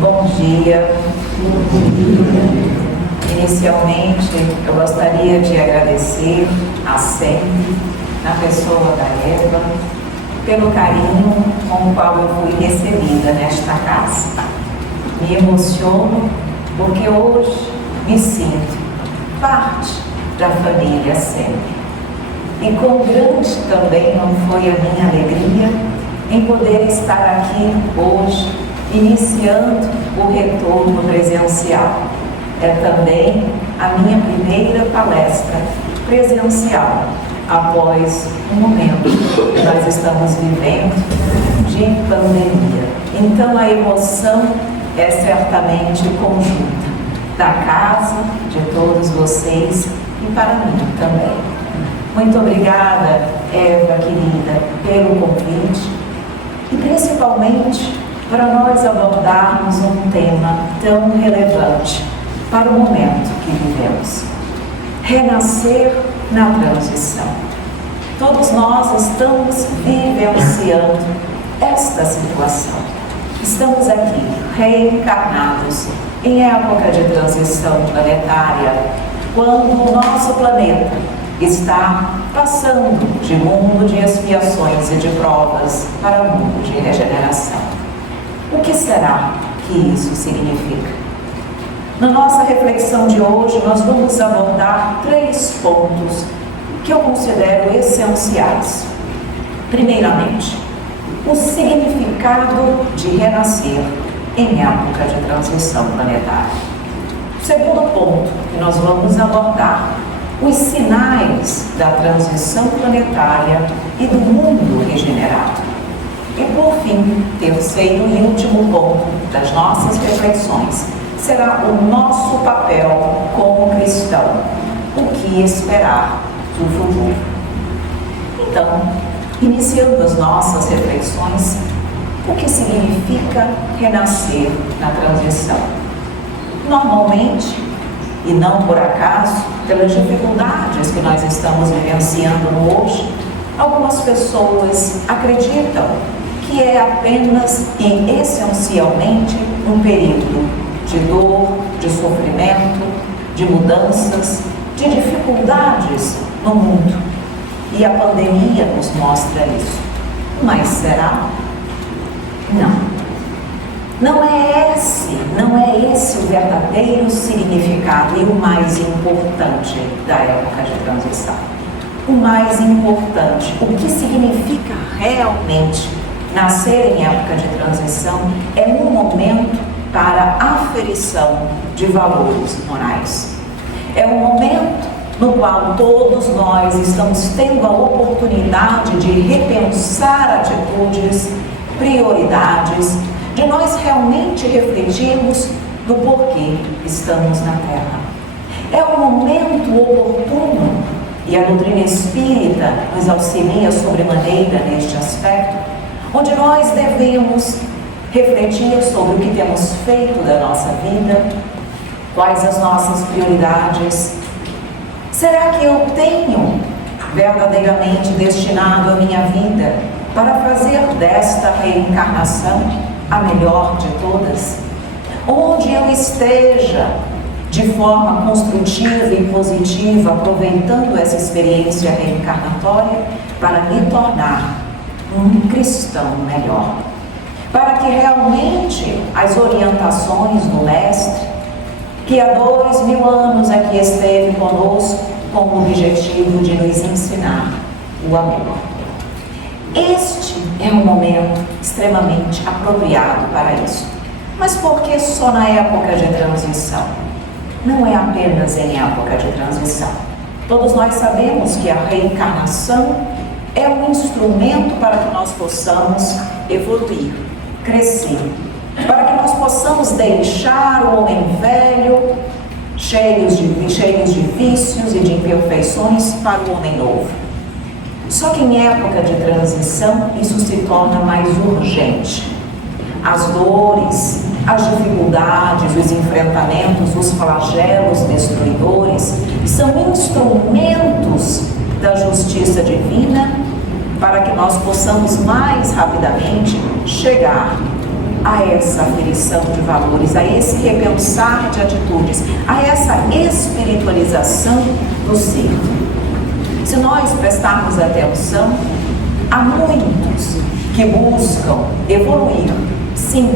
Bom dia. Inicialmente, eu gostaria de agradecer a SEM, na pessoa da Eva, pelo carinho com o qual eu fui recebida nesta casa. Me emociono porque hoje me sinto parte da família SEM. E quão grande também não foi a minha alegria em poder estar aqui hoje, iniciando o retorno presencial. É também a minha primeira palestra presencial após um momento que nós estamos vivendo de pandemia. Então a emoção é certamente conjunta da casa, de todos vocês e para mim também. Muito obrigada, Eva querida, pelo convite e principalmente para nós abordarmos um tema tão relevante para o momento que vivemos. Renascer na transição. Todos nós estamos vivenciando esta situação. Estamos aqui, reencarnados, em época de transição planetária, quando o nosso planeta está passando de mundo de expiações e de provas para um mundo de regeneração. O que será que isso significa? Na nossa reflexão de hoje, nós vamos abordar 3 pontos que eu considero essenciais. Primeiramente, o significado de renascer em época de transição planetária. Segundo ponto que nós vamos abordar, os sinais da transição planetária e do mundo regenerado. E por fim, terceiro e último ponto das nossas reflexões será o nosso papel como cristão. O que esperar do futuro? Então, iniciando as nossas reflexões, o que significa renascer na transição? Normalmente, e não por acaso, pelas dificuldades que nós estamos vivenciando hoje, algumas pessoas acreditam que é apenas e essencialmente um período de dor, de sofrimento, de mudanças, de dificuldades no mundo. E a pandemia nos mostra isso. Mas será? Não. Não é esse o verdadeiro significado e o mais importante da época de transição. O mais importante, o que significa realmente nascer em época de transição, é um momento para aferição de valores morais. É um momento no qual todos nós estamos tendo a oportunidade de repensar atitudes, prioridades, de nós realmente refletirmos do porquê estamos na Terra. É um momento oportuno, e a doutrina espírita nos auxilia sobremaneira neste aspecto, onde nós devemos refletir sobre o que temos feito da nossa vida, quais as nossas prioridades. Será que eu tenho verdadeiramente destinado a minha vida para fazer desta reencarnação a melhor de todas? Onde eu esteja de forma construtiva e positiva, aproveitando essa experiência reencarnatória para me tornar um cristão melhor. Para que realmente as orientações do Mestre, que há 2000 anos aqui esteve conosco com o objetivo de nos ensinar o amor. Este é um momento extremamente apropriado para isso. Mas por que só na época de transição? Não é apenas em época de transição. Todos nós sabemos que a reencarnação é um instrumento para que nós possamos evoluir, crescer, para que nós possamos deixar o homem velho cheios de vícios e de imperfeições para o homem novo. Só que em época de transição isso se torna mais urgente. As dores, as dificuldades, os enfrentamentos, os flagelos destruidores são instrumentos da justiça divina para que nós possamos mais rapidamente chegar a essa aferição de valores, a esse repensar de atitudes, a essa espiritualização do ser. Se nós prestarmos atenção, há muitos que buscam evoluir, sim,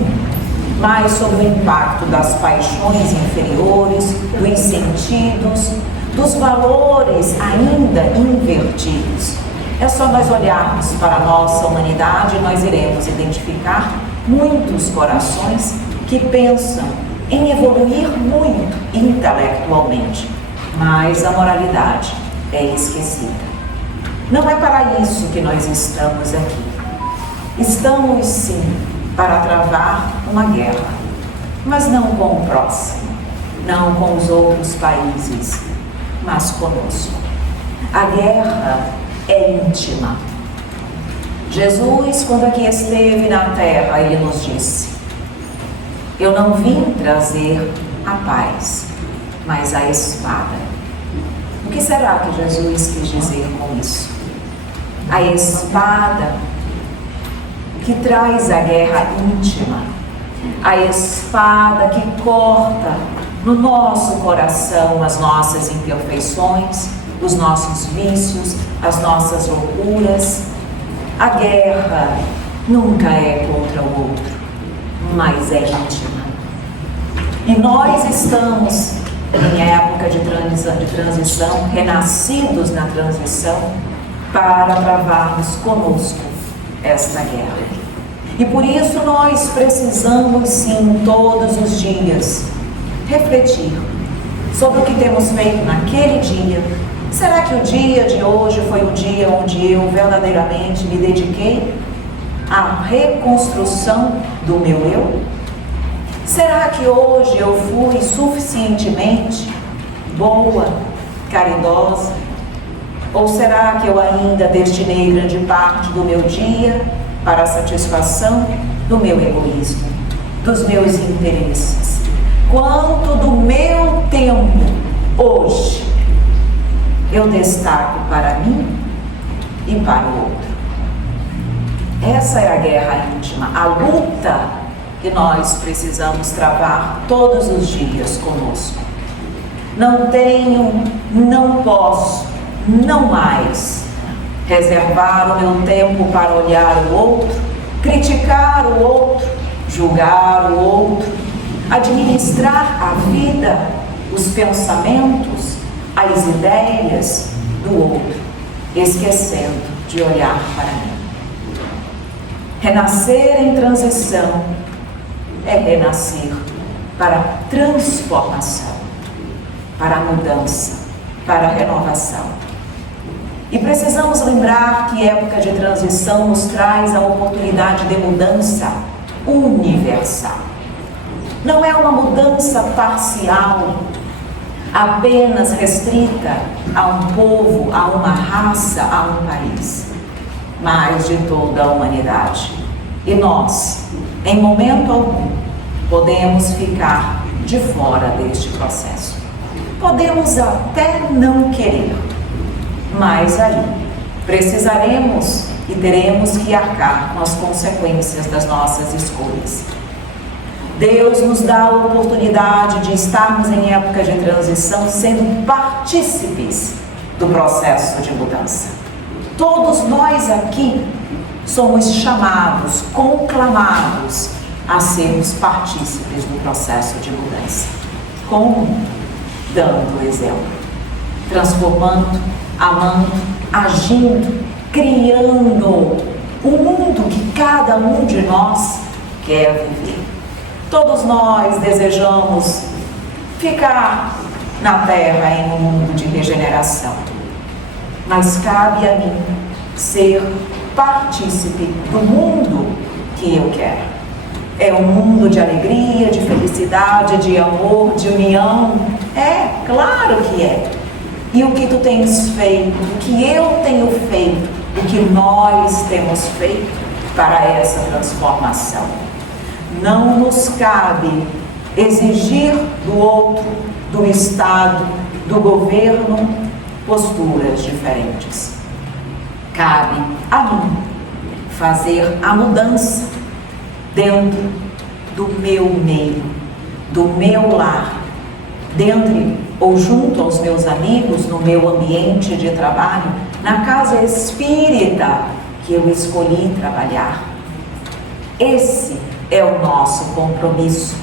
mas sob o impacto das paixões inferiores, dos sentidos, dos valores ainda invertidos. É só nós olharmos para a nossa humanidade e nós iremos identificar muitos corações que pensam em evoluir muito intelectualmente, mas a moralidade é esquecida. Não é para isso que nós estamos aqui. Estamos sim para travar uma guerra, mas não com o próximo, não com os outros países, mas conosco. A guerra é íntima. Jesus, quando aqui esteve na terra, ele nos disse: eu não vim trazer a paz, mas a espada. O que será que Jesus quis dizer com isso? A espada que traz a guerra íntima, a espada que corta no nosso coração as nossas imperfeições, os nossos vícios, as nossas loucuras. A guerra nunca é contra o outro, mas é íntima. E nós estamos em época de transição, renascidos na transição, para travarmos conosco esta guerra. E por isso nós precisamos sim, todos os dias, refletir sobre o que temos feito naquele dia. Será que o dia de hoje foi o dia onde eu verdadeiramente me dediquei à reconstrução do meu eu? Será que hoje eu fui suficientemente boa, caridosa? Ou será que eu ainda destinei grande parte do meu dia para a satisfação do meu egoísmo, dos meus interesses? Quanto do meu tempo hoje eu destaco para mim e para o outro? Essa é a guerra íntima, a luta que nós precisamos travar todos os dias conosco. Não tenho, não posso, não mais reservar o meu tempo para olhar o outro, criticar o outro, julgar o outro, administrar a vida, os pensamentos, as ideias do outro, esquecendo de olhar para mim. Renascer em transição é renascer para a transformação, para a mudança, para a renovação. E precisamos lembrar que época de transição nos traz a oportunidade de mudança universal. Não é uma mudança parcial, apenas restrita a um povo, a uma raça, a um país, mas de toda a humanidade. E nós, em momento algum, podemos ficar de fora deste processo. Podemos até não querer, mas aí precisaremos e teremos que arcar com as consequências das nossas escolhas. Deus nos dá a oportunidade de estarmos em época de transição sendo partícipes do processo de mudança. Todos nós aqui somos chamados, conclamados a sermos partícipes do processo de mudança. Como? Dando o exemplo, transformando, amando, agindo, criando o mundo que cada um de nós quer viver. Todos nós desejamos ficar na Terra em um mundo de regeneração, mas cabe a mim ser partícipe do mundo que eu quero. É um mundo de alegria, de felicidade, de amor, de união. É, claro que é. E o que tu tens feito, o que eu tenho feito, o que nós temos feito para essa transformação? Não nos cabe exigir do outro, do Estado, do governo, posturas diferentes. Cabe a mim fazer a mudança dentro do meu meio, do meu lar, dentre ou junto aos meus amigos, no meu ambiente de trabalho, na casa espírita que eu escolhi trabalhar. Esse é o nosso compromisso.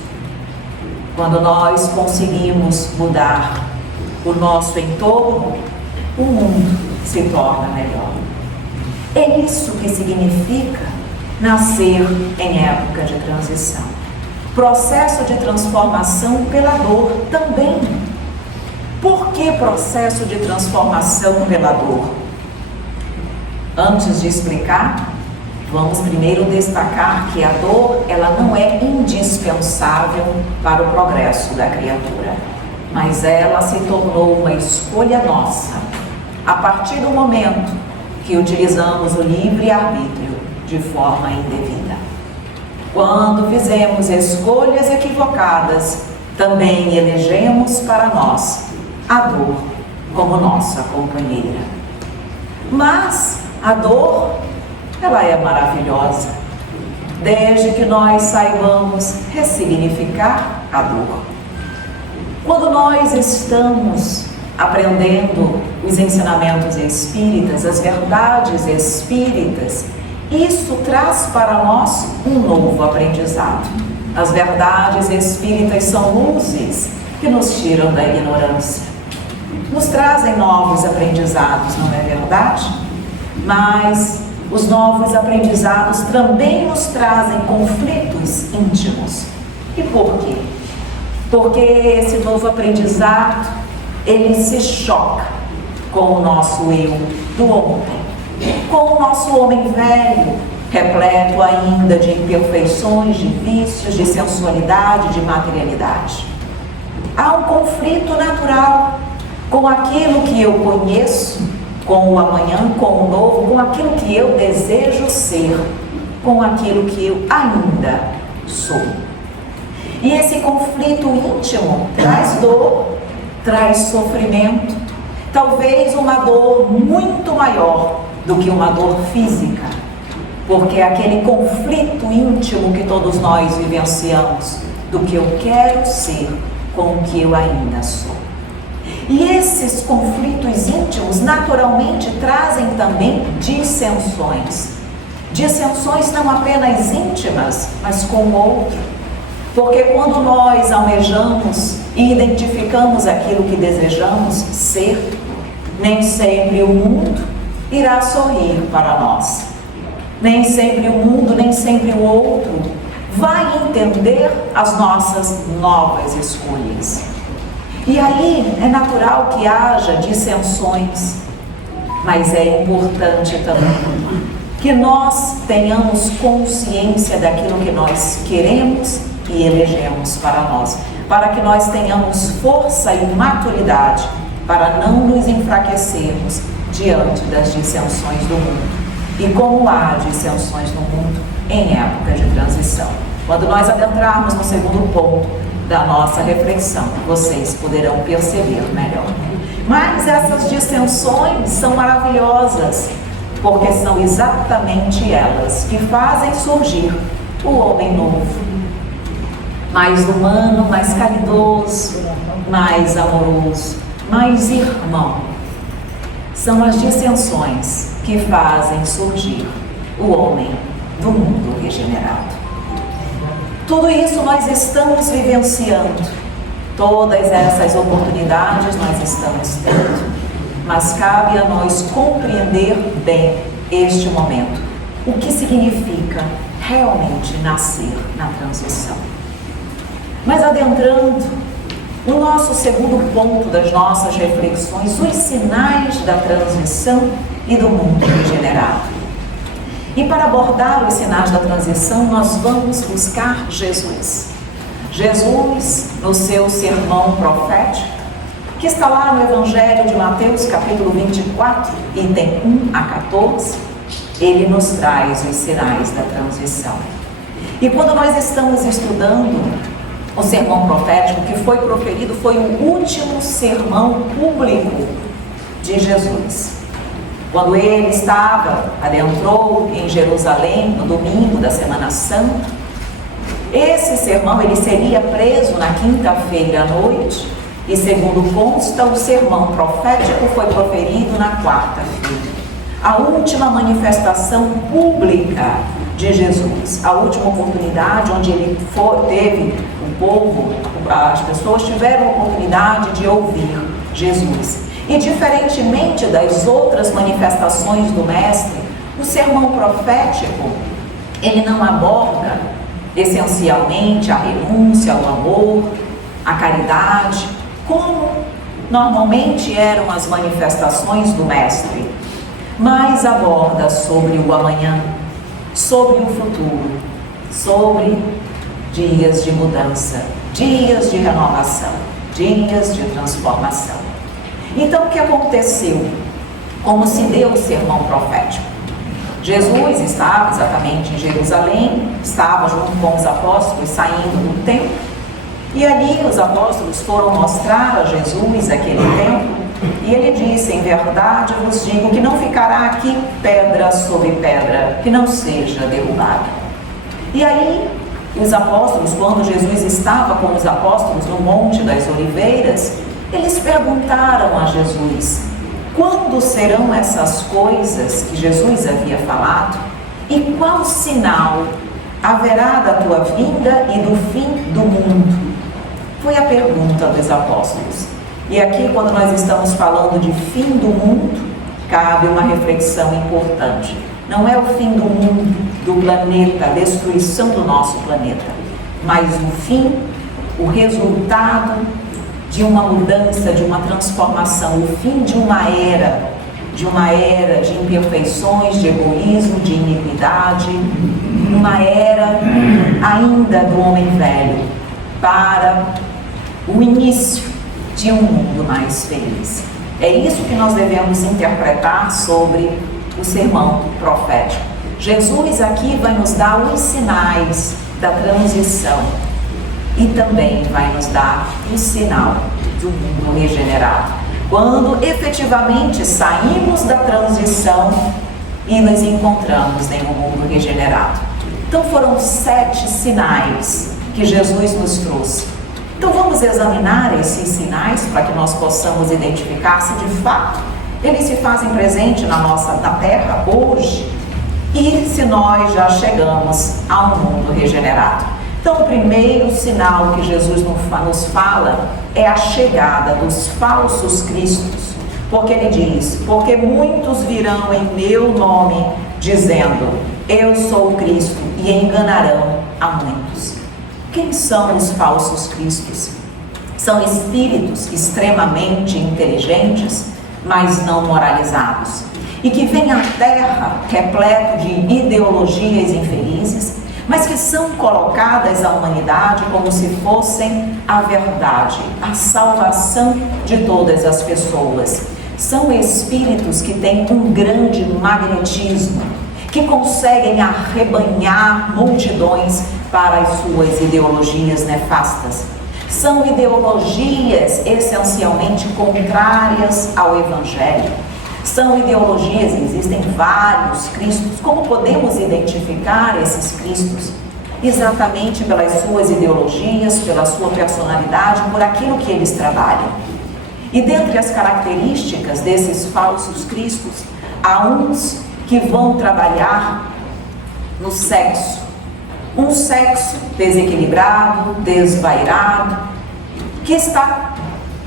Quando nós conseguimos mudar o nosso entorno, o mundo se torna melhor. É isso que significa nascer em época de transição. Processo de transformação pela dor também. Por que processo de transformação pela dor? Antes de explicar, vamos primeiro destacar que a dor, ela não é indispensável para o progresso da criatura, mas ela se tornou uma escolha nossa, a partir do momento que utilizamos o livre-arbítrio de forma indevida. Quando fizemos escolhas equivocadas, também elegemos para nós a dor como nossa companheira. Mas a dor, ela é maravilhosa, desde que nós saibamos ressignificar a dor. Quando nós estamos aprendendo os ensinamentos espíritas, as verdades espíritas, isso traz para nós um novo aprendizado. As verdades espíritas são luzes que nos tiram da ignorância, nos trazem novos aprendizados, não é verdade? Mas os novos aprendizados também nos trazem conflitos íntimos. E por quê? Porque esse novo aprendizado, ele se choca com o nosso eu do ontem, com o nosso homem velho, repleto ainda de imperfeições, de vícios, de sensualidade, de materialidade. Há um conflito natural com aquilo que eu conheço, com o amanhã, com o novo, com aquilo que eu desejo ser, com aquilo que eu ainda sou. E esse conflito íntimo traz dor, traz sofrimento, talvez uma dor muito maior do que uma dor física, porque é aquele conflito íntimo que todos nós vivenciamos, do que eu quero ser com o que eu ainda sou. E esses conflitos íntimos naturalmente trazem também dissensões. Dissensões não apenas íntimas, mas com o outro. Porque quando nós almejamos e identificamos aquilo que desejamos ser, nem sempre o mundo irá sorrir para nós. Nem sempre o mundo, nem sempre o outro vai entender as nossas novas escolhas. E aí é natural que haja dissensões, mas é importante também que nós tenhamos consciência daquilo que nós queremos e elegemos para nós, para que nós tenhamos força e maturidade para não nos enfraquecermos diante das dissensões do mundo. E como há dissensões no mundo em época de transição. Quando nós adentrarmos no segundo ponto da nossa reflexão, vocês poderão perceber melhor. Mas essas dissensões são maravilhosas, porque são exatamente elas que fazem surgir o homem novo, mais humano, mais caridoso, mais amoroso, mais irmão. São as dissensões que fazem surgir o homem do mundo regenerado. Tudo isso nós estamos vivenciando, todas essas oportunidades nós estamos tendo, mas cabe a nós compreender bem este momento, o que significa realmente nascer na transição. Mas adentrando o nosso segundo ponto das nossas reflexões, os sinais da transição e do mundo regenerado. E para abordar os sinais da transição, nós vamos buscar Jesus. Jesus, no seu sermão profético, que está lá no Evangelho de Mateus, capítulo 24, item 1 a 14, ele nos traz os sinais da transição. E quando nós estamos estudando o sermão profético que foi proferido, foi o último sermão público de Jesus. Quando ele adentrou em Jerusalém no domingo da Semana Santa, Esse sermão ele seria preso na quinta-feira à noite e, segundo consta, o sermão profético foi proferido na quarta-feira. A última manifestação pública de Jesus, a última oportunidade onde ele teve o povo, as pessoas tiveram a oportunidade de ouvir Jesus. E diferentemente das outras manifestações do Mestre, o sermão profético, ele não aborda essencialmente a renúncia, o amor, a caridade, como normalmente eram as manifestações do Mestre, mas aborda sobre o amanhã, sobre o futuro, sobre dias de mudança, dias de renovação, dias de transformação. Então, o que aconteceu? Como se deu o sermão profético? Jesus estava exatamente em Jerusalém, estava junto com os apóstolos saindo do templo, e ali os apóstolos foram mostrar a Jesus aquele templo, e ele disse: em verdade eu vos digo que não ficará aqui pedra sobre pedra, que não seja derrubada. E aí os apóstolos, quando Jesus estava com os apóstolos no Monte das Oliveiras, eles perguntaram a Jesus: quando serão essas coisas que Jesus havia falado? E qual sinal haverá da tua vinda e do fim do mundo? Foi a pergunta dos apóstolos. E aqui, quando nós estamos falando de fim do mundo, cabe uma reflexão importante. Não é o fim do mundo, do planeta, a destruição do nosso planeta, mas o fim, o resultado de uma mudança, de uma transformação, o fim de uma era de imperfeições, de egoísmo, de iniquidade, uma era ainda do homem velho, para o início de um mundo mais feliz. É isso que nós devemos interpretar sobre o sermão profético. Jesus aqui vai nos dar os sinais da transição e também vai nos dar o sinal do mundo regenerado, quando efetivamente saímos da transição e nos encontramos em um mundo regenerado. Então foram 7 sinais que Jesus nos trouxe. Então vamos examinar esses sinais para que nós possamos identificar se de fato eles se fazem presente na Terra hoje e se nós já chegamos a um mundo regenerado. Então o primeiro sinal que Jesus nos fala é a chegada dos falsos cristos, porque ele diz: porque muitos virão em meu nome dizendo eu sou o Cristo, e enganarão a muitos. Quem são os falsos cristos? São espíritos extremamente inteligentes, mas não moralizados, e que vêm à Terra repleto de ideologias infelizes, mas que são colocadas à humanidade como se fossem a verdade, a salvação de todas as pessoas. São espíritos que têm um grande magnetismo, que conseguem arrebanhar multidões para as suas ideologias nefastas. São ideologias essencialmente contrárias ao Evangelho. São ideologias, existem vários cristos. Como podemos identificar esses cristos? Exatamente pelas suas ideologias, pela sua personalidade, por aquilo que eles trabalham. E dentre as características desses falsos cristos, há uns que vão trabalhar no sexo. Um sexo desequilibrado, desvairado, que está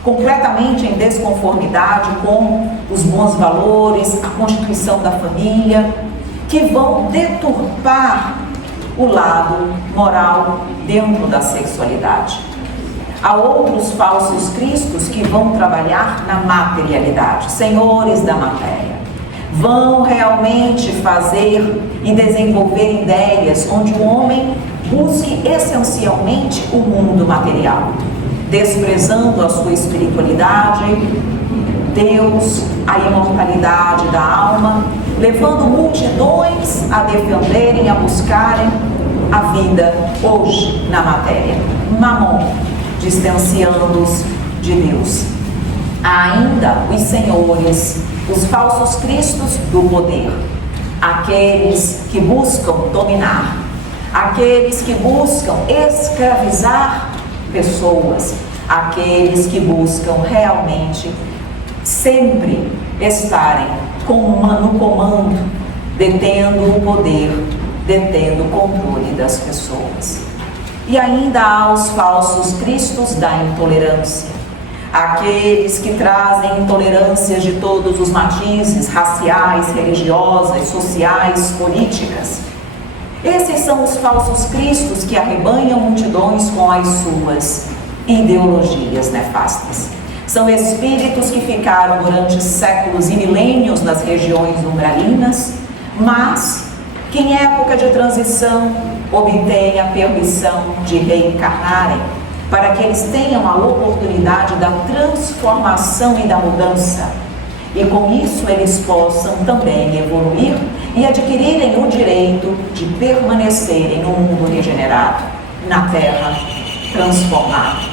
completamente em desconformidade com os bons valores, a constituição da família, que vão deturpar o lado moral dentro da sexualidade. Há outros falsos cristos que vão trabalhar na materialidade, senhores da matéria. Vão realmente fazer e desenvolver ideias onde o homem busque essencialmente o mundo material, desprezando a sua espiritualidade, Deus, a imortalidade da alma, levando multidões a defenderem, a buscarem a vida hoje na matéria. Mamon, distanciando-os de Deus. Há ainda os senhores, os falsos cristos do poder, aqueles que buscam dominar, aqueles que buscam escravizar pessoas, aqueles que buscam realmente sempre estarem no comando, detendo o poder, detendo o controle das pessoas. E ainda há os falsos cristos da intolerância, aqueles que trazem intolerâncias de todos os matizes, raciais, religiosas, sociais, políticas. Esses são os falsos cristos que arrebanham multidões com as suas ideologias nefastas. São espíritos que ficaram durante séculos e milênios nas regiões umbralinas, mas que em época de transição obtêm a permissão de reencarnarem, para que eles tenham a oportunidade da transformação e da mudança, e com isso eles possam também evoluir e adquirirem o direito de permanecerem no mundo regenerado, na Terra transformada.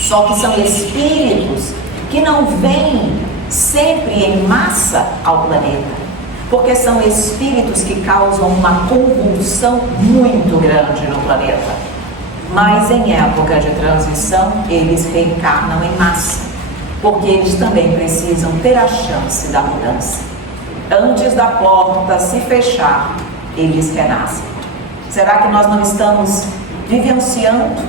Só que são espíritos que não vêm sempre em massa ao planeta, porque são espíritos que causam uma convulsão muito grande no planeta. Mas em época de transição, eles reencarnam em massa, porque eles também precisam ter a chance da mudança. Antes da porta se fechar, eles renascem. Será que nós não estamos vivenciando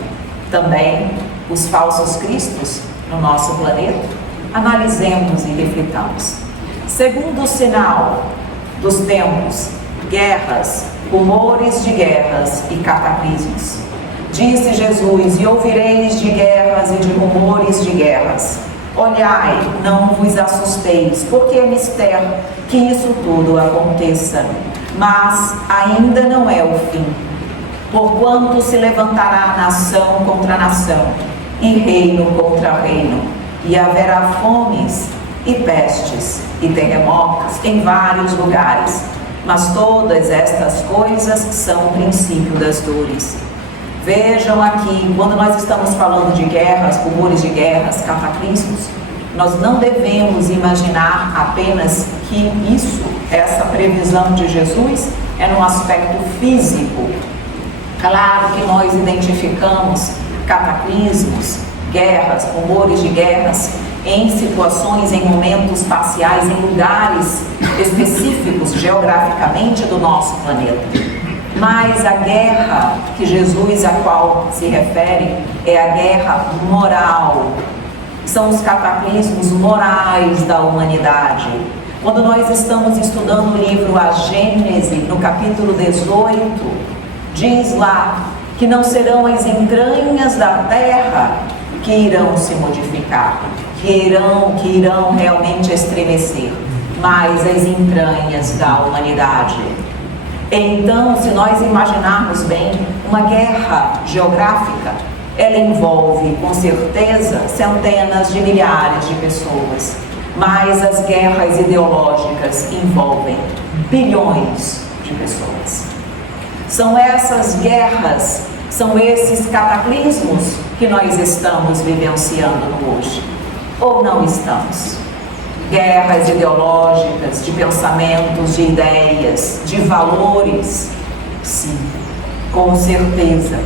também os falsos cristos no nosso planeta? Analisemos e reflitamos. Segundo sinal dos tempos, guerras, rumores de guerras e cataclismos. Disse Jesus: e ouvireis de guerras e de rumores de guerras. Olhai, não vos assusteis, porque é mistério que isso tudo aconteça, mas ainda não é o fim. Porquanto se levantará nação contra nação, e reino contra reino, e haverá fomes e pestes e terremotos em vários lugares, mas todas estas coisas são o princípio das dores. Vejam aqui, quando nós estamos falando de guerras, rumores de guerras, cataclismos, nós não devemos imaginar apenas que isso, essa previsão de Jesus, é no aspecto físico. Claro que nós identificamos cataclismos, guerras, rumores de guerras, em situações, em momentos parciais, em lugares específicos geograficamente do nosso planeta. Mas a guerra que Jesus, a qual se refere, é a guerra moral. São os cataclismos morais da humanidade. Quando nós estamos estudando o livro A Gênese, no capítulo 18, diz lá que não serão as entranhas da terra que irão se modificar, que irão realmente estremecer, mas as entranhas da humanidade. Então, se nós imaginarmos bem, uma guerra geográfica, ela envolve, com certeza, centenas de milhares de pessoas. Mas as guerras ideológicas envolvem bilhões de pessoas. São essas guerras, são esses cataclismos que nós estamos vivenciando hoje. Ou não estamos? Guerras ideológicas, de pensamentos, de ideias, de valores, sim, com certeza.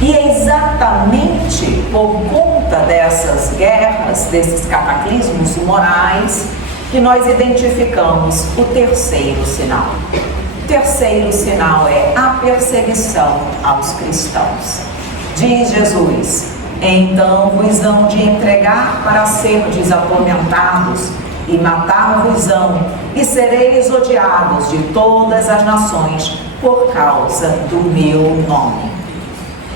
E é exatamente por conta dessas guerras, desses cataclismos morais, que nós identificamos o terceiro sinal. O terceiro sinal é a perseguição aos cristãos. Diz Jesus: então vos hão de entregar para serdes atormentados, e matar-vos-ão, e sereis odiados de todas as nações por causa do meu nome.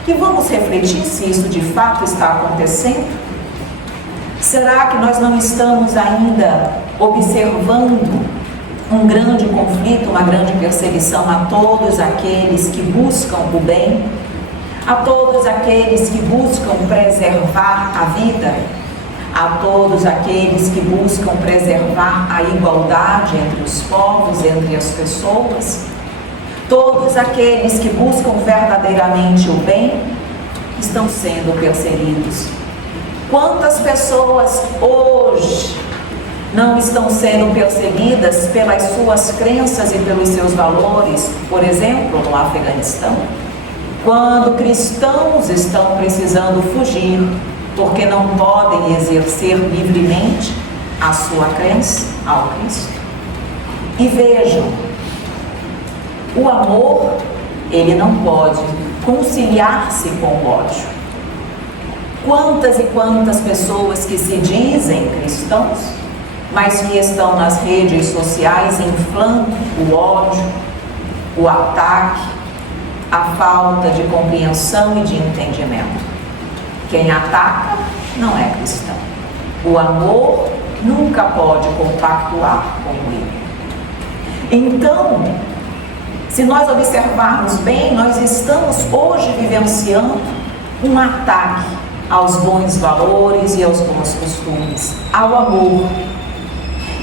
E vamos refletir se isso de fato está acontecendo? Será que nós não estamos ainda observando um grande conflito, uma grande perseguição a todos aqueles que buscam o bem? A todos aqueles que buscam preservar a vida, a todos aqueles que buscam preservar a igualdade entre os povos, entre as pessoas, todos aqueles que buscam verdadeiramente o bem, estão sendo perseguidos. Quantas pessoas hoje não estão sendo perseguidas pelas suas crenças e pelos seus valores, por exemplo, no Afeganistão? Quando cristãos estão precisando fugir porque não podem exercer livremente a sua crença ao Cristo? E vejam, o amor, ele não pode conciliar-se com o ódio. Quantas e quantas pessoas que se dizem cristãos, mas que estão nas redes sociais inflando o ódio, o ataque, a falta de compreensão e de entendimento. Quem ataca não é cristão. O amor nunca pode compactuar com ele. Então, se nós observarmos bem, nós estamos hoje vivenciando um ataque aos bons valores e aos bons costumes, ao amor.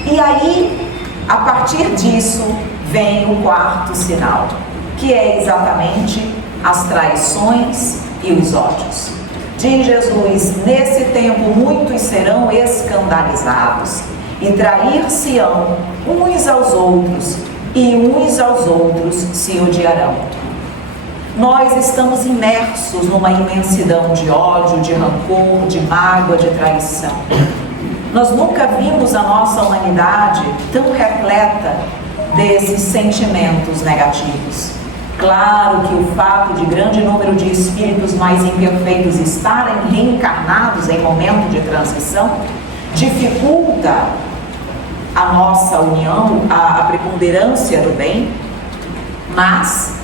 E aí, a partir disso, vem o quarto sinal, que é exatamente as traições e os ódios. Diz Jesus: nesse tempo muitos serão escandalizados e trair-se-ão uns aos outros, e uns aos outros se odiarão. Nós estamos imersos numa imensidão de ódio, de rancor, de mágoa, de traição. Nós nunca vimos a nossa humanidade tão repleta desses sentimentos negativos. Claro que o fato de grande número de espíritos mais imperfeitos estarem reencarnados em momento de transição dificulta a nossa união, a preponderância do bem, mas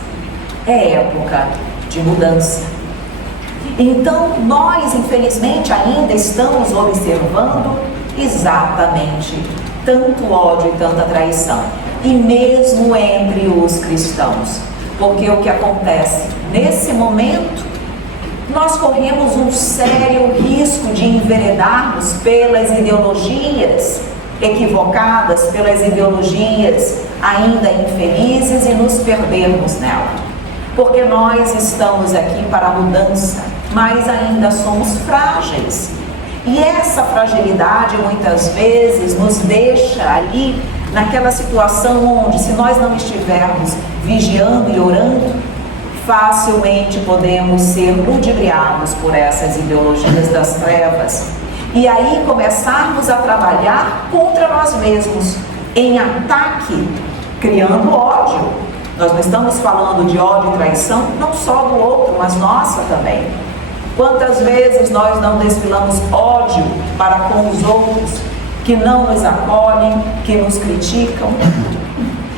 é época de mudança. Então, nós, infelizmente, ainda estamos observando exatamente tanto ódio e tanta traição, e mesmo entre os cristãos, porque o que acontece nesse momento, nós corremos um sério risco de enveredarmos pelas ideologias equivocadas, pelas ideologias ainda infelizes e nos perdermos nela, porque nós estamos aqui para a mudança, mas ainda somos frágeis. E essa fragilidade muitas vezes nos deixa ali naquela situação onde, se nós não estivermos vigiando e orando, facilmente podemos ser ludibriados por essas ideologias das trevas. E aí começarmos a trabalhar contra nós mesmos, em ataque, criando ódio. Nós não estamos falando de ódio e traição, não só do outro, mas nossa também. Quantas vezes nós não desfilamos ódio para com os outros, que não nos acolhem, que nos criticam?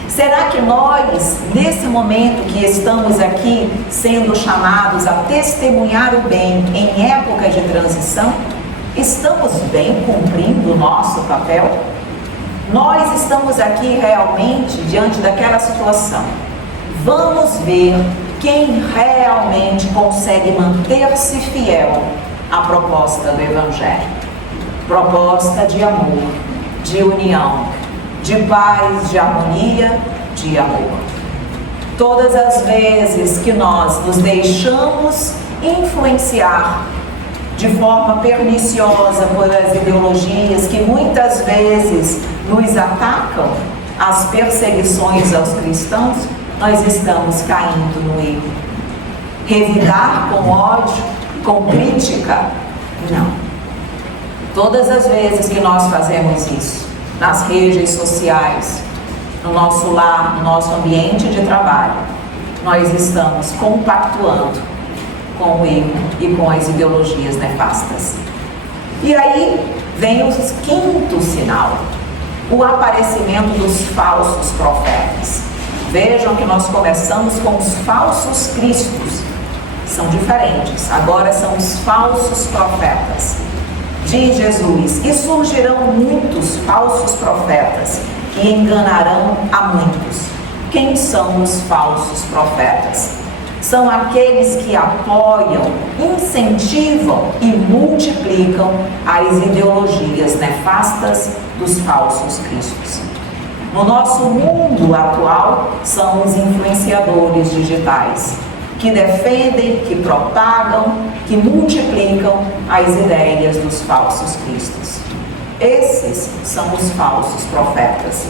Será que nós, nesse momento que estamos aqui sendo chamados a testemunhar o bem em época de transição, estamos bem cumprindo o nosso papel? Nós estamos aqui realmente diante daquela situação. Vamos ver quem realmente consegue manter-se fiel à proposta do Evangelho. Proposta de amor, de união, de paz, de harmonia, de amor. Todas as vezes que nós nos deixamos influenciar de forma perniciosa pelas ideologias que muitas vezes nos atacam, as perseguições aos cristãos, nós estamos caindo no erro. Revidar com ódio, com crítica? Não. Todas as vezes que nós fazemos isso, nas redes sociais, no nosso lar, no nosso ambiente de trabalho, nós estamos compactuando com o erro e com as ideologias nefastas. E aí vem o quinto sinal, o aparecimento dos falsos profetas. Vejam que nós começamos com os falsos cristos, são diferentes, agora são os falsos profetas. Diz Jesus: e surgirão muitos falsos profetas que enganarão a muitos. Quem são os falsos profetas? São aqueles que apoiam, incentivam e multiplicam as ideologias nefastas dos falsos cristos. No nosso mundo atual, são os influenciadores digitais, que defendem, que propagam, que multiplicam as ideias dos falsos cristos. Esses são os falsos profetas.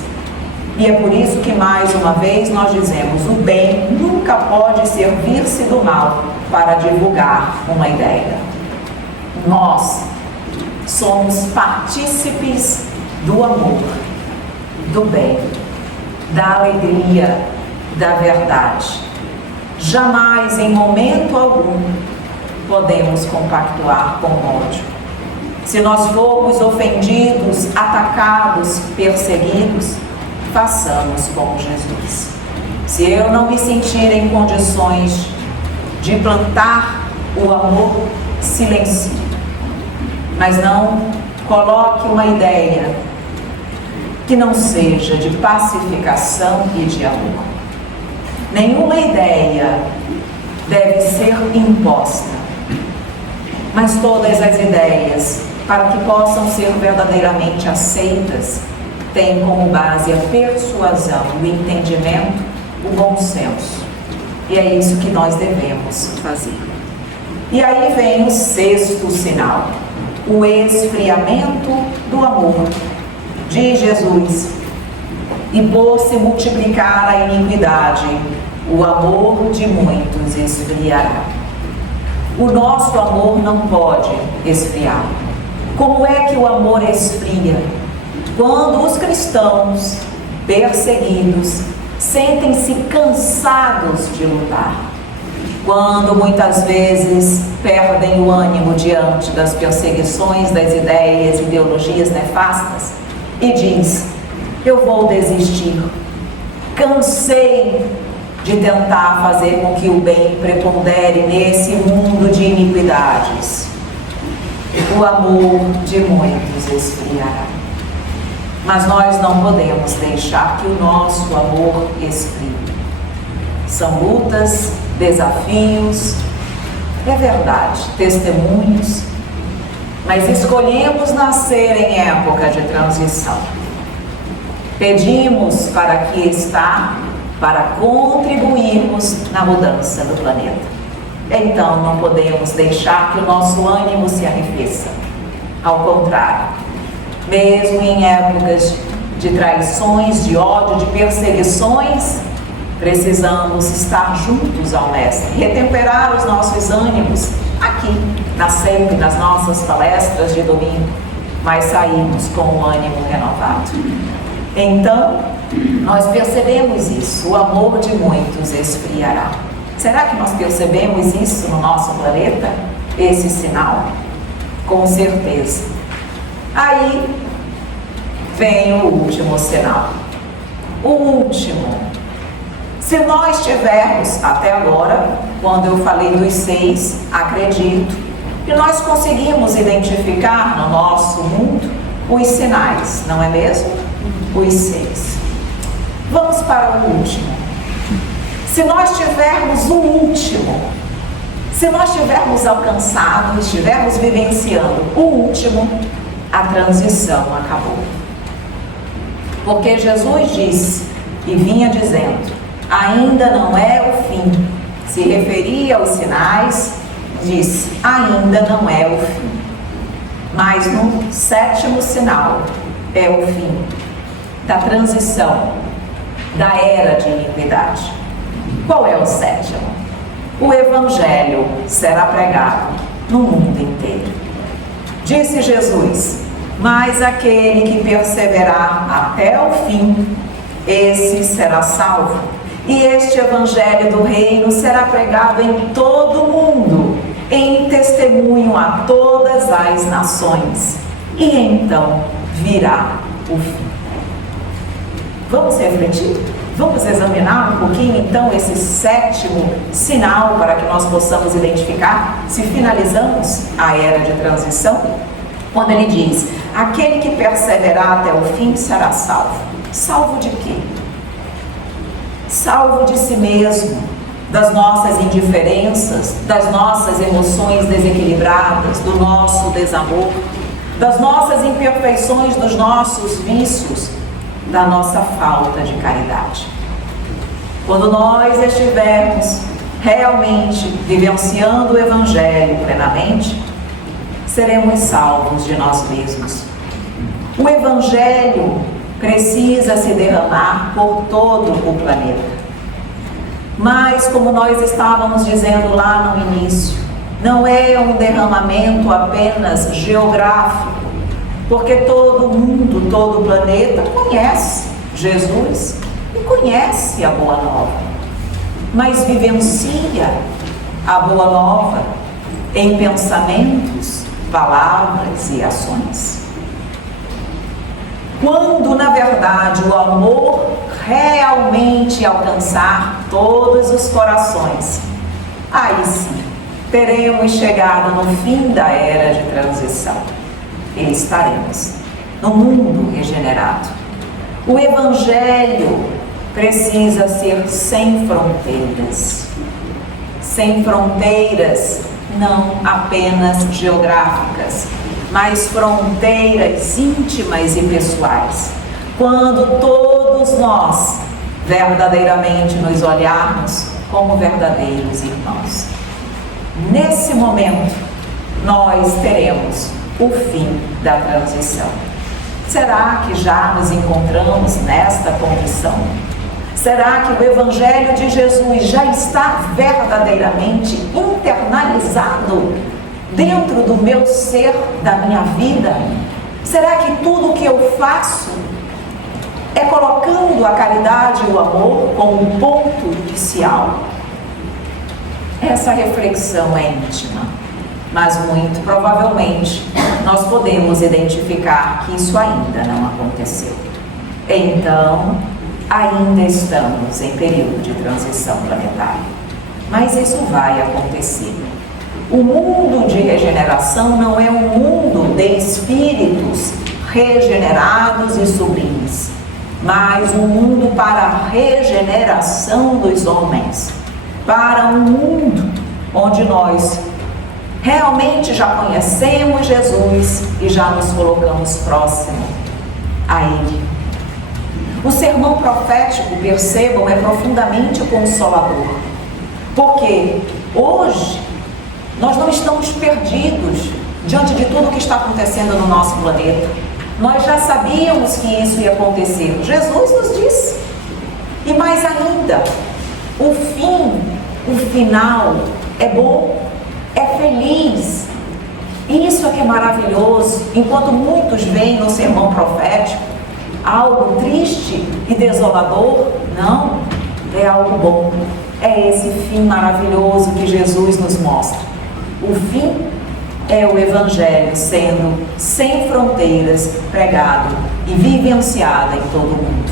E é por isso que, mais uma vez, nós dizemos: o bem nunca pode servir-se do mal para divulgar uma ideia. Nós somos partícipes do amor, do bem, da alegria, da verdade. Jamais, em momento algum, podemos compactuar com o ódio. Se nós formos ofendidos, atacados, perseguidos, façamos como Jesus. Se eu não me sentir em condições de plantar o amor, silencie. Mas não coloque uma ideia que não seja de pacificação e de amor. Nenhuma ideia deve ser imposta, mas todas as ideias, para que possam ser verdadeiramente aceitas, têm como base a persuasão, o entendimento, o bom senso. E é isso que nós devemos fazer. E aí vem o sexto sinal, o esfriamento do amor. Diz Jesus: e por se multiplicar a iniquidade, o amor de muitos esfriará. O nosso amor não pode esfriar. Como é que o amor esfria? Quando os cristãos perseguidos sentem-se cansados de lutar. Quando muitas vezes perdem o ânimo diante das perseguições das ideias, ideologias nefastas e diz: eu vou desistir. Cansei de tentar fazer com que o bem prepondere nesse mundo de iniquidades. O amor de muitos esfriará. Mas nós não podemos deixar que o nosso amor esfrie. São lutas, desafios, é verdade, testemunhos, mas escolhemos nascer em época de transição. Pedimos para aqui estar, para contribuirmos na mudança do planeta. Então não podemos deixar que o nosso ânimo se arrefeça. Ao contrário, mesmo em épocas de traições, de ódio, de perseguições, precisamos estar juntos ao Mestre, retemperar os nossos ânimos aqui, sempre nas nossas palestras de domingo, mas saímos com o ânimo renovado. Então, nós percebemos isso, o amor de muitos esfriará. Será que nós percebemos isso no nosso planeta? Esse sinal? Com certeza. Aí vem o último sinal. O último. Se nós tivermos, até agora, quando eu falei dos 6, acredito que nós conseguimos identificar no nosso mundo os sinais, não é mesmo? Os 6. Vamos para o último. Se nós tivermos o último, se nós tivermos alcançado, estivermos vivenciando o último, a transição acabou. Porque Jesus disse e vinha dizendo: ainda não é o fim. Se referia aos sinais, disse: ainda não é o fim. Mas no 7º sinal é o fim da transição, da era de iniquidade. Qual é o 7º? O Evangelho será pregado no mundo inteiro. Disse Jesus: mas aquele que perseverar até o fim, esse será salvo. E este Evangelho do Reino será pregado em todo o mundo, em testemunho a todas as nações. E então virá o fim. Vamos refletir? Vamos examinar um pouquinho então esse 7º sinal para que nós possamos identificar se finalizamos a era de transição? Quando ele diz: aquele que perseverar até o fim será salvo. Salvo de quê? Salvo de si mesmo, das nossas indiferenças, das nossas emoções desequilibradas, do nosso desamor, das nossas imperfeições, dos nossos vícios, da nossa falta de caridade. Quando nós estivermos realmente vivenciando o Evangelho plenamente, seremos salvos de nós mesmos. O Evangelho precisa se derramar por todo o planeta. Mas, como nós estávamos dizendo lá no início, não é um derramamento apenas geográfico, porque todo mundo, todo o planeta conhece Jesus e conhece a Boa Nova, mas vivencia a Boa Nova em pensamentos, palavras e ações. Quando, na verdade, o amor realmente alcançar todos os corações, aí sim, teremos chegado no fim da era de transição e estaremos no mundo regenerado. O Evangelho precisa ser sem fronteiras. Sem fronteiras, não apenas geográficas, mas fronteiras íntimas e pessoais. Quando todos nós verdadeiramente nos olharmos como verdadeiros irmãos. Nesse momento, nós teremos o fim da transição. Será que já nos encontramos nesta condição? Será que o Evangelho de Jesus já está verdadeiramente internalizado dentro do meu ser, da minha vida? Será que tudo o que eu faço é colocando a caridade e o amor como ponto inicial? Essa reflexão é íntima, mas muito provavelmente nós podemos identificar que isso ainda não aconteceu. Então, ainda estamos em período de transição planetária. Mas isso vai acontecer. O mundo de regeneração não é um mundo de espíritos regenerados e sublimes, mas um mundo para a regeneração dos homens, para um mundo onde nós realmente já conhecemos Jesus e já nos colocamos próximo a Ele. O sermão profético, percebam, é profundamente consolador, porque hoje nós não estamos perdidos diante de tudo o que está acontecendo no nosso planeta. Nós já sabíamos que isso ia acontecer. Jesus nos disse. E mais ainda, o fim, o final é bom, é feliz. Isso é que é maravilhoso. Enquanto muitos veem no sermão profético algo triste e desolador, não, é algo bom. É esse fim maravilhoso que Jesus nos mostra. O fim é o Evangelho sendo sem fronteiras pregado e vivenciado em todo o mundo.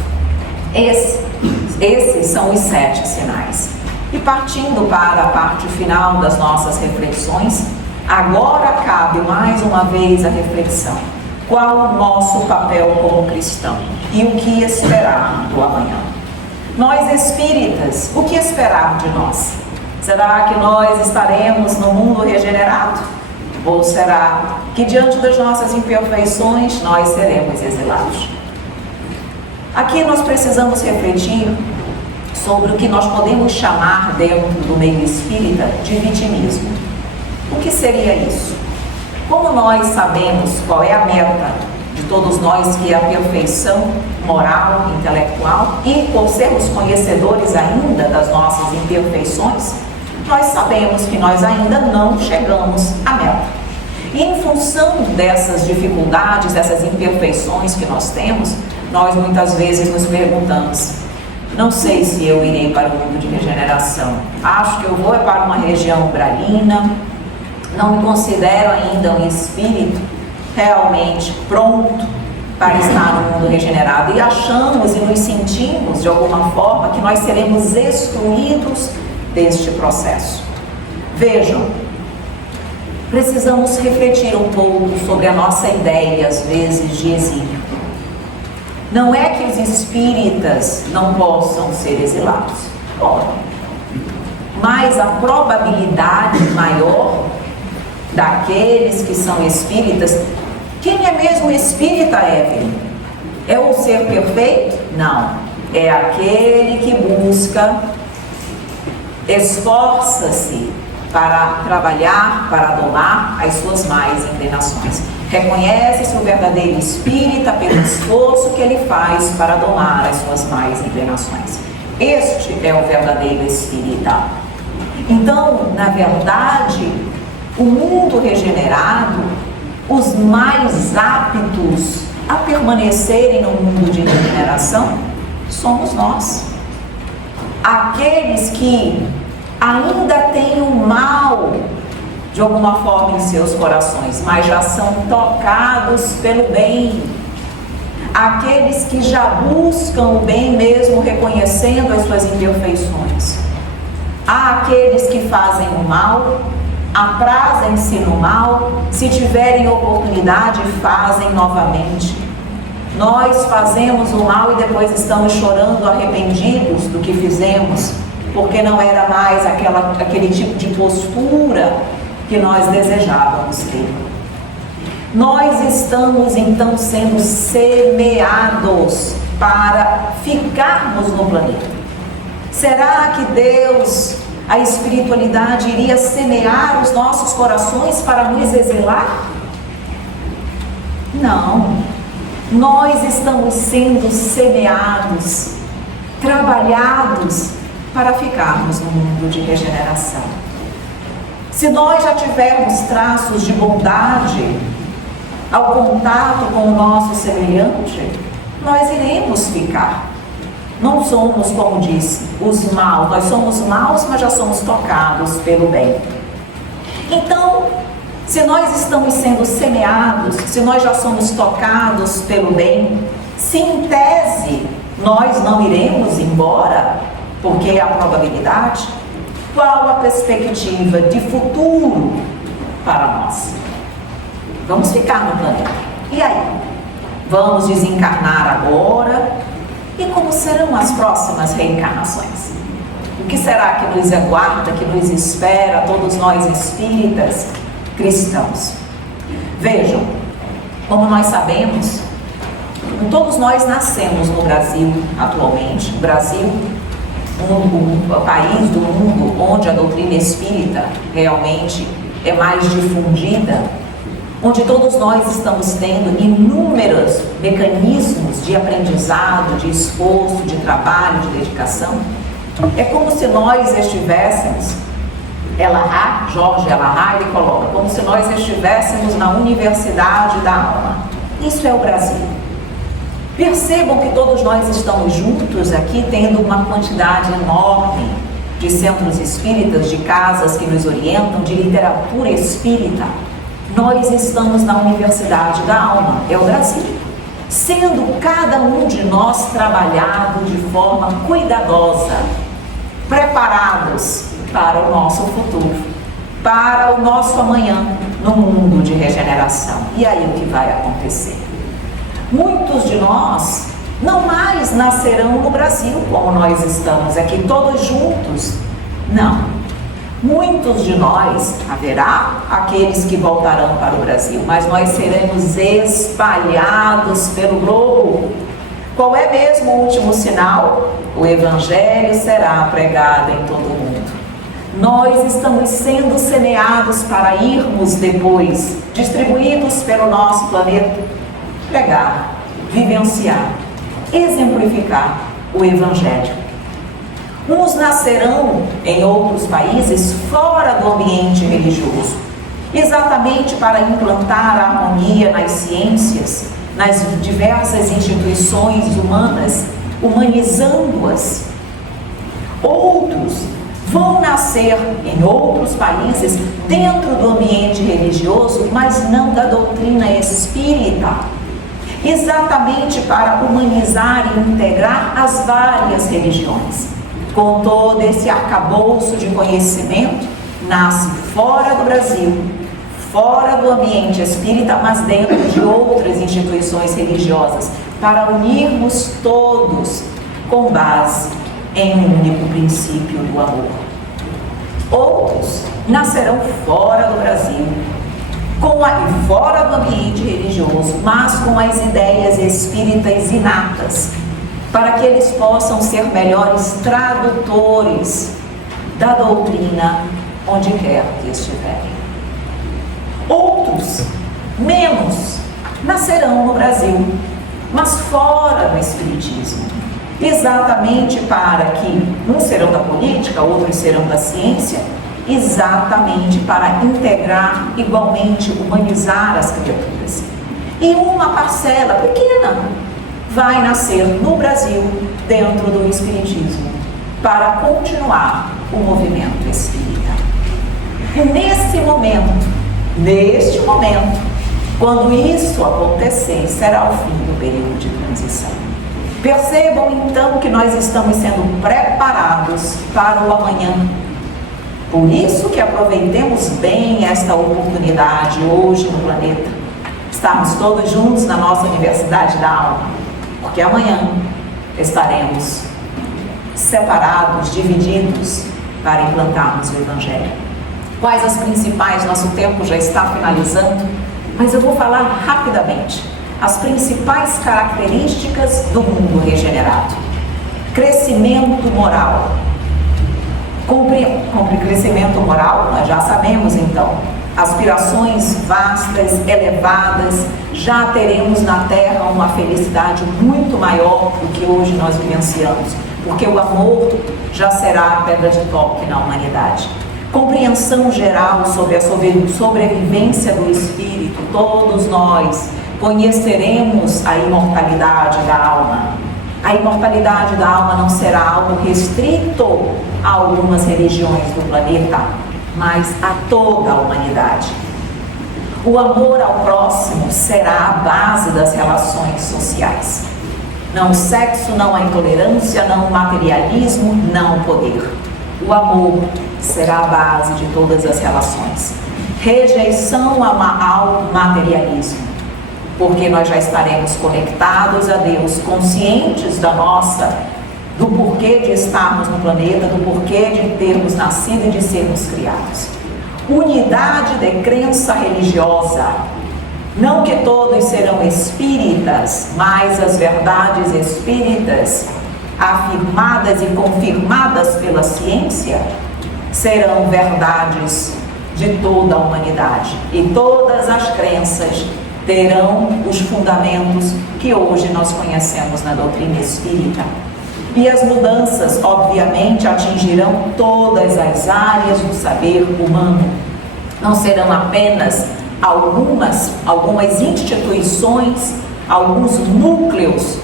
Esses são os 7 sinais. E partindo para a parte final das nossas reflexões, agora cabe mais uma vez a reflexão. Qual o nosso papel como cristão? E o que esperar do amanhã? Nós espíritas, o que esperar de nós? Será que nós estaremos no mundo regenerado? Ou será que diante das nossas imperfeições nós seremos exilados? Aqui nós precisamos refletir sobre o que nós podemos chamar dentro do meio espírita de vitimismo. O que seria isso? Como nós sabemos qual é a meta de todos nós, que é a perfeição moral, intelectual, e por sermos conhecedores ainda das nossas imperfeições, nós sabemos que nós ainda não chegamos à meta. E em função dessas dificuldades, dessas imperfeições que nós temos, nós muitas vezes nos perguntamos: não sei se eu irei para o mundo de regeneração, acho que eu vou para uma região umbralina, não me considero ainda um espírito realmente pronto para estar no mundo regenerado, e achamos e nos sentimos de alguma forma que nós seremos excluídos deste processo. Vejam, precisamos refletir um pouco sobre a nossa ideia, às vezes, de exílio. Não é que os espíritas não possam ser exilados, podem, mas a probabilidade maior daqueles que são espíritas. Quem é mesmo espírita, Evelyn? É o ser perfeito? Não. É aquele que busca, esforça-se para trabalhar, para domar as suas más inclinações. Reconhece-se o verdadeiro espírita pelo esforço que ele faz para domar as suas más inclinações. Este é o verdadeiro espírita. Então, na verdade, o mundo regenerado, os mais aptos a permanecerem no mundo de regeneração, somos nós. Aqueles que ainda têm o mal de alguma forma em seus corações, mas já são tocados pelo bem. Aqueles que já buscam o bem mesmo reconhecendo as suas imperfeições. Há aqueles que fazem o mal, aprazem-se no mal, se tiverem oportunidade fazem novamente. Nós fazemos o mal e depois estamos chorando arrependidos do que fizemos, porque não era mais aquele tipo de postura que nós desejávamos ter. Nós estamos então sendo semeados para ficarmos no planeta. Será que Deus, a espiritualidade, iria semear os nossos corações para nos exilar? Não. Nós estamos sendo semeados, trabalhados para ficarmos no mundo de regeneração. Se nós já tivermos traços de bondade ao contato com o nosso semelhante, nós iremos ficar. Não somos, como disse, os maus. Nós somos maus, mas já somos tocados pelo bem. Então, se nós estamos sendo semeados, se nós já somos tocados pelo bem, se em tese nós não iremos embora, porque é a probabilidade, qual a perspectiva de futuro para nós? Vamos ficar no planeta. E aí? Vamos desencarnar agora? E como serão as próximas reencarnações? O que será que nos aguarda, que nos espera, todos nós espíritas, cristãos? Vejam, como nós sabemos, todos nós nascemos no Brasil atualmente. O Brasil, o país do mundo onde a doutrina espírita realmente é mais difundida, onde todos nós estamos tendo inúmeros mecanismos de aprendizado, de esforço, de trabalho, de dedicação. É como se nós estivéssemos, Jorge Elahá, ele coloca, como se nós estivéssemos na universidade da alma. Isso é o Brasil. Percebam que todos nós estamos juntos aqui, tendo uma quantidade enorme de centros espíritas, de casas que nos orientam, de literatura espírita. Nós estamos na universidade da alma, é o Brasil. Sendo cada um de nós trabalhado de forma cuidadosa, preparados para o nosso futuro, para o nosso amanhã no mundo de regeneração. E aí o que vai acontecer? Muitos de nós não mais nascerão no Brasil como nós estamos aqui todos juntos. Não. Muitos de nós, haverá aqueles que voltarão para o Brasil, mas nós seremos espalhados pelo globo. Qual é mesmo o último sinal? O Evangelho será pregado em todo o mundo. Nós estamos sendo semeados para irmos depois, distribuídos pelo nosso planeta, pregar, vivenciar, exemplificar o Evangelho. Uns nascerão em outros países fora do ambiente religioso, exatamente para implantar a harmonia nas ciências, nas diversas instituições humanas, humanizando-as. Outros vão nascer em outros países dentro do ambiente religioso, mas não da doutrina espírita, exatamente para humanizar e integrar as várias religiões. Com todo esse arcabouço de conhecimento, nasce fora do Brasil, fora do ambiente espírita, mas dentro de outras instituições religiosas, para unirmos todos com base em um único princípio do amor. Outros nascerão fora do Brasil, fora do ambiente religioso, mas com as ideias espíritas inatas, para que eles possam ser melhores tradutores da doutrina onde quer que estiverem. Outros, menos, nascerão no Brasil, mas fora do Espiritismo, exatamente para que uns serão da política, outros serão da ciência, exatamente para integrar, igualmente humanizar as criaturas. E uma parcela pequena vai nascer no Brasil, dentro do Espiritismo, para continuar o movimento espírita. E neste momento, quando isso acontecer, será o fim do período de transição. Percebam então que nós estamos sendo preparados para o amanhã. Por isso que aproveitemos bem esta oportunidade hoje no planeta. Estarmos todos juntos na nossa Universidade da Alma, porque amanhã estaremos separados, divididos, para implantarmos o Evangelho. Quais as principais? Nosso tempo já está finalizando, mas eu vou falar rapidamente. As principais características do mundo regenerado. Crescimento moral. Crescimento moral, nós já sabemos então. Aspirações vastas, elevadas, já teremos na Terra uma felicidade muito maior do que hoje nós vivenciamos, porque o amor já será a pedra de toque na humanidade. Compreensão geral sobre a sobrevivência do espírito, todos nós conheceremos a imortalidade da alma. A imortalidade da alma não será algo restrito a algumas religiões do planeta, mas a toda a humanidade. O amor ao próximo será a base das relações sociais. Não o sexo, não a intolerância, não o materialismo, não o poder. O amor será a base de todas as relações. Rejeição ao materialismo, porque nós já estaremos conectados a Deus, conscientes do porquê de estarmos no planeta, do porquê de termos nascido e de sermos criados. Unidade de crença religiosa. Não que todos serão espíritas, mas as verdades espíritas, afirmadas e confirmadas pela ciência, serão verdades de toda a humanidade. E todas as crenças terão os fundamentos que hoje nós conhecemos na doutrina espírita. E as mudanças, obviamente, atingirão todas as áreas do saber humano. Não serão apenas algumas instituições, alguns núcleos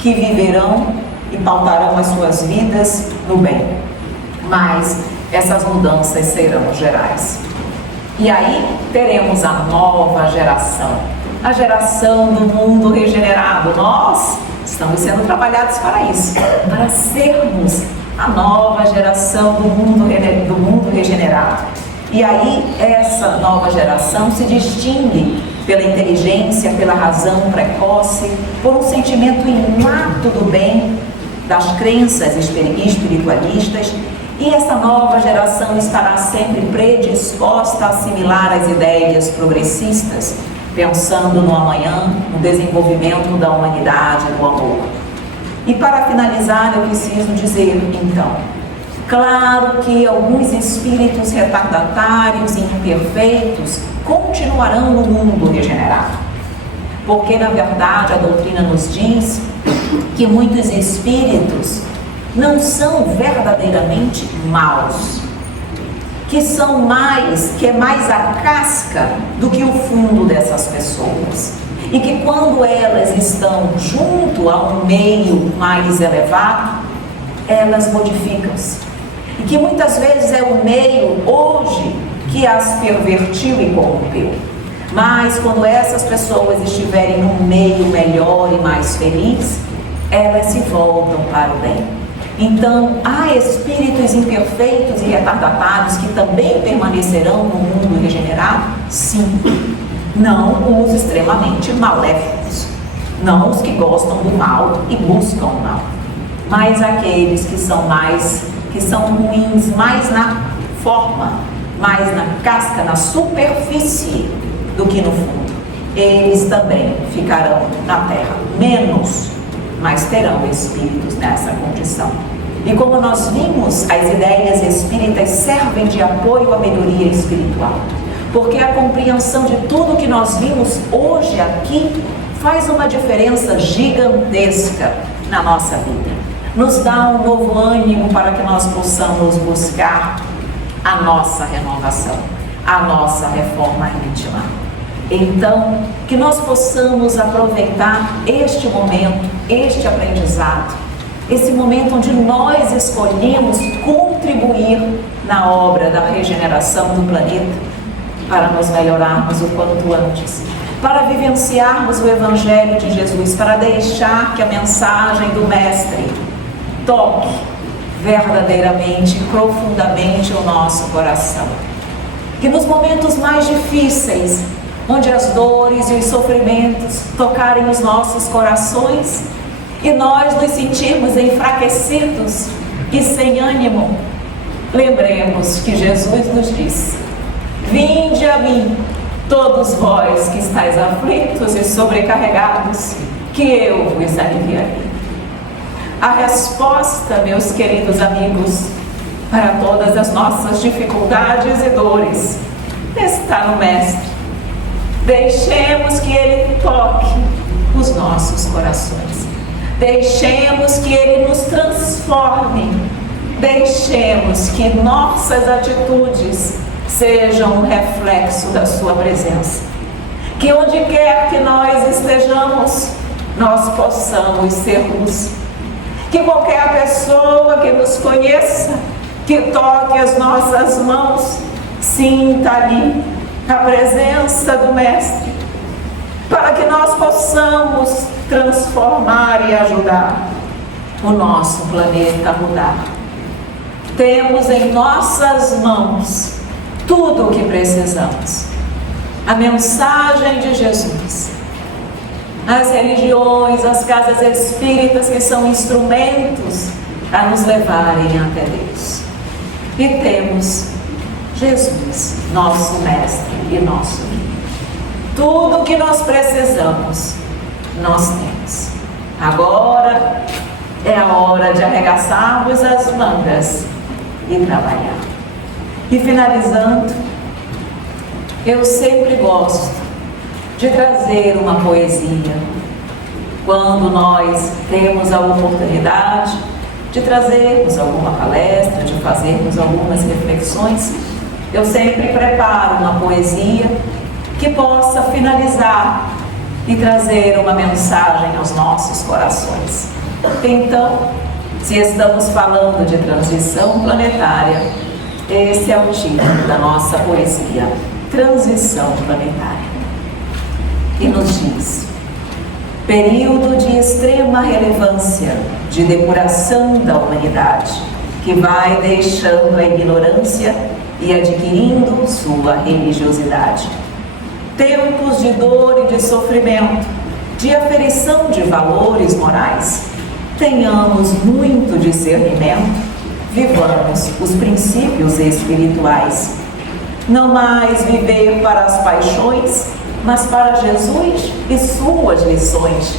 que viverão e pautarão as suas vidas no bem. Mas essas mudanças serão gerais. E aí teremos a nova geração, a geração do mundo regenerado. Nós estamos sendo trabalhados para isso, para sermos a nova geração do mundo regenerado. E aí essa nova geração se distingue pela inteligência, pela razão precoce, por um sentimento inato do bem, das crenças espiritualistas. E essa nova geração estará sempre predisposta a assimilar as ideias progressistas, pensando no amanhã, no desenvolvimento da humanidade, do amor. E para finalizar, eu preciso dizer, então, claro que alguns espíritos retardatários e imperfeitos continuarão no mundo regenerado, porque na verdade a doutrina nos diz que muitos espíritos não são verdadeiramente maus, que é mais a casca do que o fundo dessas pessoas, e que quando elas estão junto a um meio mais elevado, elas modificam-se, e que muitas vezes é o meio hoje que as pervertiu e corrompeu. Mas quando essas pessoas estiverem num meio melhor e mais feliz, elas se voltam para o bem. Então, há espíritos imperfeitos e retardatários que também permanecerão no mundo regenerado? Sim. Não os extremamente maléficos, não os que gostam do mal e buscam o mal, mas aqueles que são ruins, mais na forma, mais na casca, na superfície do que no fundo. Eles também ficarão na terra, menos, mas terão espíritos nessa condição. E como nós vimos, as ideias espíritas servem de apoio à melhoria espiritual. Porque a compreensão de tudo que nós vimos hoje aqui faz uma diferença gigantesca na nossa vida. Nos dá um novo ânimo para que nós possamos buscar a nossa renovação, a nossa reforma íntima. Então, que nós possamos aproveitar este momento, este aprendizado, esse momento onde nós escolhemos contribuir na obra da regeneração do planeta, para nos melhorarmos o quanto antes, para vivenciarmos o Evangelho de Jesus, para deixar que a mensagem do Mestre toque verdadeiramente, profundamente o nosso coração. Que nos momentos mais difíceis, onde as dores e os sofrimentos tocarem os nossos corações e nós nos sentirmos enfraquecidos e sem ânimo, lembremos que Jesus nos disse: vinde a mim, todos vós que estáis aflitos e sobrecarregados, que eu vos aliviarei. A resposta, meus queridos amigos, para todas as nossas dificuldades e dores, está no Mestre. Deixemos que Ele toque os nossos corações. Deixemos que Ele nos transforme. Deixemos que nossas atitudes sejam um reflexo da sua presença. Que onde quer que nós estejamos, nós possamos ser luz. Que qualquer pessoa que nos conheça, que toque as nossas mãos, sinta ali a presença do Mestre, para que nós possamos transformar e ajudar o nosso planeta a mudar. Temos em nossas mãos tudo o que precisamos. A mensagem de Jesus, as religiões, as casas espíritas que são instrumentos a nos levarem até Deus. E temos Jesus, nosso Mestre e nosso Guia. Tudo o que nós precisamos, nós temos. Agora é a hora de arregaçarmos as mangas e trabalhar. E finalizando, eu sempre gosto de trazer uma poesia, quando nós temos a oportunidade de trazermos alguma palestra, de fazermos algumas reflexões, eu sempre preparo uma poesia que possa finalizar e trazer uma mensagem aos nossos corações. Então, se estamos falando de transição planetária, esse é o título da nossa poesia, Transição Planetária. E nos diz: período de extrema relevância de depuração da humanidade, que vai deixando a ignorância e adquirindo sua religiosidade. Tempos de dor e de sofrimento, de aferição de valores morais. Tenhamos muito discernimento, vivamos os princípios espirituais. Não mais viver para as paixões, mas para Jesus e suas lições.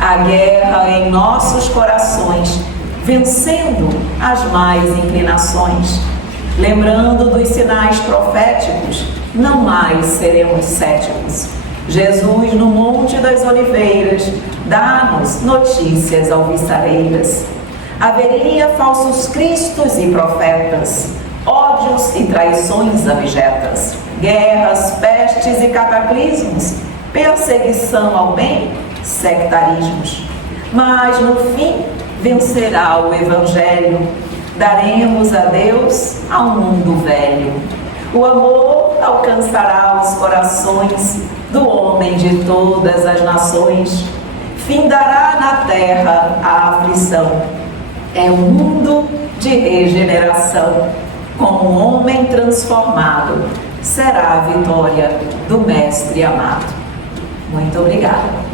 A guerra em nossos corações, vencendo as mais inclinações. Lembrando dos sinais proféticos, não mais seremos céticos. Jesus no Monte das Oliveiras, dá-nos notícias alvissareiras. Haveria falsos cristos e profetas, ódios e traições abjetas, guerras, pestes e cataclismos, perseguição ao bem, sectarismos. Mas no fim vencerá o Evangelho, daremos a Deus ao mundo velho. O amor alcançará os corações do homem de todas as nações, findará na terra a aflição. É um mundo de regeneração, com um homem transformado, será a vitória do Mestre amado. Muito obrigada.